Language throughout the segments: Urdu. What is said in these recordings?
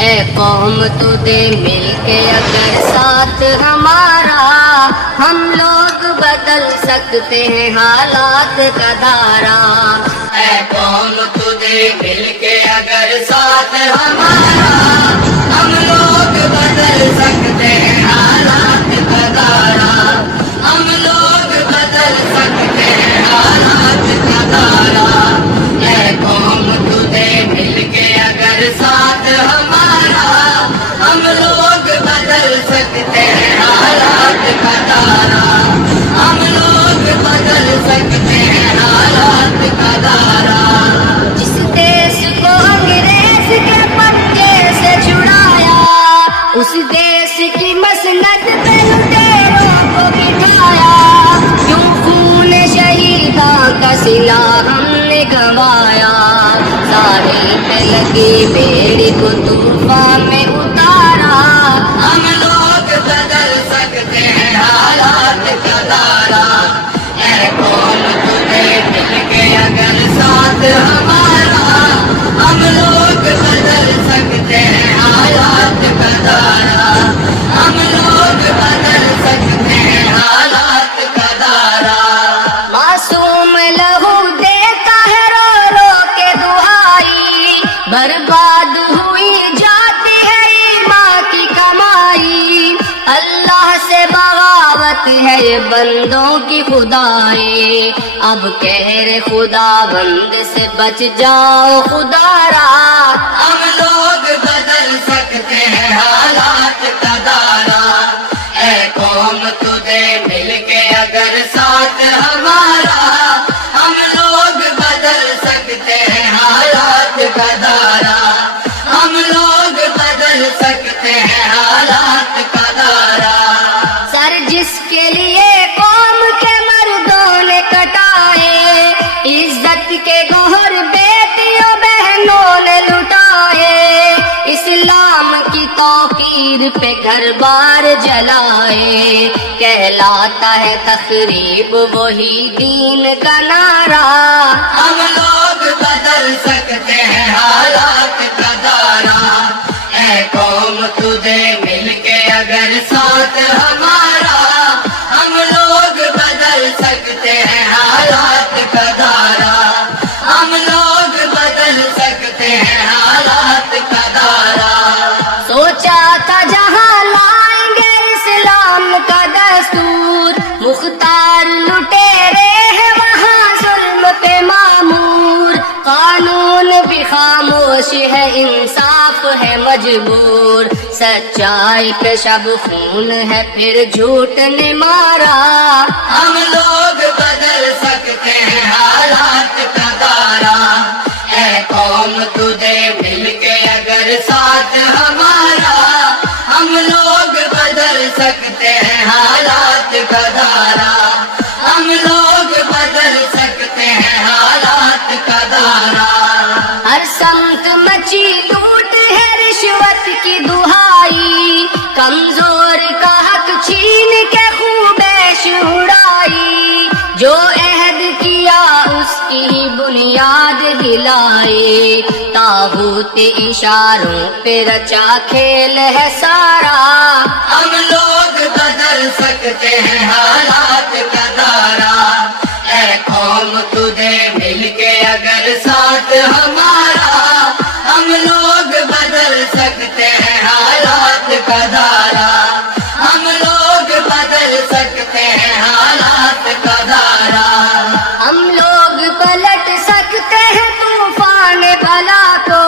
اے قوم تو دے مل کے اگر ساتھ ہمارا، ہم لوگ بدل سکتے ہیں حالات کا دھارا۔ اے قوم تو دے مل کے اگر ساتھ ہمارا، ہم لوگ بدل سکتے ہیں حالات کا دھارا۔ ہم لوگ بدل سکتے ہیں حالات کا دھارا۔ اے قوم تو دے مل کے اگر ساتھ ہمارا، ہم لوگ بدل سکتے ہیں حالات کا دھارا۔ ہم لوگ بدل سکتے ہیں حالات کا دھارا۔ جس دیش کو انگریز کے پنجے سے چھڑایا، اس دیش کی مسند پہ لٹیروں کو بٹھایا۔ کیوں خون شہیداں کا صلہ ہم نے گنوایا، سارے پہ لگی بیڑی کو طوفان میں اتارا۔ ہم لوگ بدل سکتے ہیں حالات کا دھارا۔ اے قوم تجھے مل کے اگر ساتھ ہمارا، ہم لوگ بدل سکتے ہیں حالات کا دھارا۔ ہم لوگ بدل سکتے ہیں حالات کا دھارا۔ معصوم لہو دیتا ہے رو رو کے دہائی، برباد ہوئی جاتی ہے ایمان کی کمائی۔ اللہ سے بغاوت ہے یہ بندوں کی خدائی، اب کہہ خدا بند سے بچ جاؤ خدا را۔ ہم لوگ بدل سکتے ہیں حالات کا دھارا۔ اے قوم تجھے مل کے اگر ساتھ ہمارا، ہم لوگ بدل سکتے ہیں حالات کا دھارا۔ ہم لوگ بدل سکتے ہیں حالات کا دھارا۔ سر جس کے لیے قوم کے مردوں نے کٹائے، عزت کے گوہر بیٹیوں بہنوں نے لٹائے، اسلام کی توقیر پہ گھر بار جلائے، کہلاتا ہے تخریب وہی دین کا نعرہ۔ ہم لوگ بدل سکتے ہیں حالات کا دھارا۔ اے قوم تجھے مل کے اگر ساتھ ہمارا، ہم لوگ بدل سکتے ہیں حالات کا دھارا۔ ہم لوگ بدل سکتے ہیں حالات کا دھارا۔ سوچا تھا جہاں لائیں گے اسلام کا دستور، مختار لٹیرے ہیں وہاں ظلم پہ معمور۔ قانون بھی خاموش ہے انصاف ہے مجبور، سچائی پہ شب خون ہے پھر جھوٹ نے مارا۔ ہم لوگ بدل سکتے ہیں حالات کا دھارا۔ اے قوم تجھے مل کے اگر ساتھ ہمارا، ہم لوگ بدل سکتے ہیں حالات کا دھارا۔ ہم لوگ بدل سکتے ہیں حالات کا دھارا۔ ہر سمت مچی لوٹ ہے رشوت کی دہائی، کمزور کا حق چھین کے خوب عیش اڑائی، جو عہد کیا اس کی بنیاد ہلائے، طاغوت اشاروں پہ رچا کھیل ہے سارا۔ ہم لوگ بدل سکتے ہیں حالات کا دھارا۔ اے قوم تجھے مل کے اگر ساتھ ہمارا، ہم لوگ بدل سکتے ہیں حالات کا دھارا۔ ہم لوگ بدل سکتے ہیں حالات کا دھارا۔ ہم لوگ پلٹ سکتے ہیں طوفان بلا کو،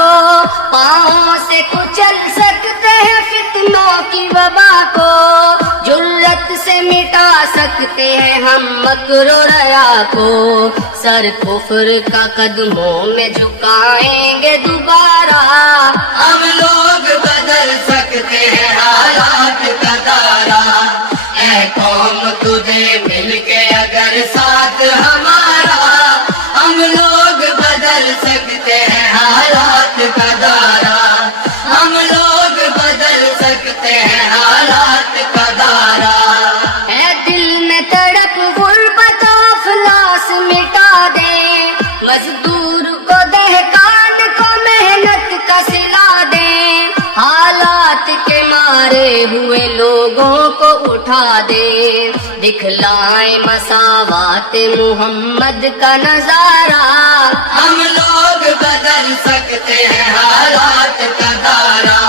پاؤں سے کچل سکتے ہیں فتنوں کی وبا کو، جرت سے مٹا سکتے ہیں ہم مکر و ریا کو، سر کفر کا قدموں میں جھکائیں گے دوبارہ۔ ہم لوگ بدل سکتے ہیں حالات کا دھارا۔ اے قوم تجھے مل کے اگر ساتھ ہمارا، ہم لوگ بدل سکتے ہیں حالات کا دھارا۔ ہم لوگ بدل سکتے ہیں حالات کا دھارا۔ اے دل میں تڑپ غربت و افلاس مٹا دے، مزدور کو دہقان کو محنت کا صلہ دے، ہوئے لوگوں کو اٹھا دے، دکھلائیں مساوات محمد کا نظارہ، ہم لوگ بدل سکتے ہیں حالات کا دائرہ،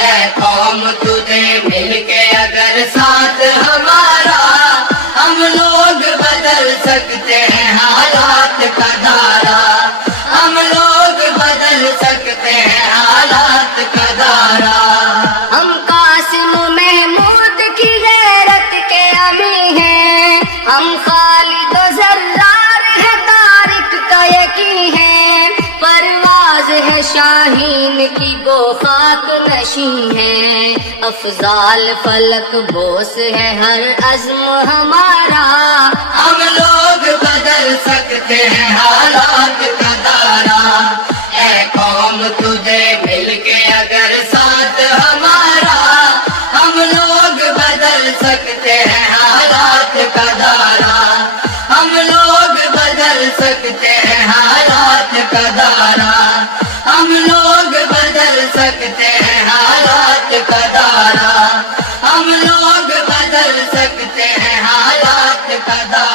اے قوم تجھے مل کے اگر ساتھ ہمارا، ہم لوگ بدل سکتے ہیں حالات کا دائرہ، ہم لوگ بدل سکتے ہیں حالات کا دائرہ۔ ہم قاسم محمود کی غیرت کے امی ہیں، ہم خالد و زرار ہے طارق کا یقین ہے، پرواز ہے شاہین کی گو خاک نشیں ہے، افضال فلک بوس ہے ہر عزم ہمارا، ہم لوگ بدل سکتے ہیں حالات کا دائرہ، اے قوم تجھے مل کے اگر ساتھ ہمارا، ہم لوگ بدل سکتے ہیں حالات کا دائرہ، ہم لوگ بدل سکتے ہیں حالات کا دائرہ، ہم لوگ بدل سکتے ہیں حالات کا دائرہ، ہم لوگ بدل سکتے ہیں حالات کا دائرہ۔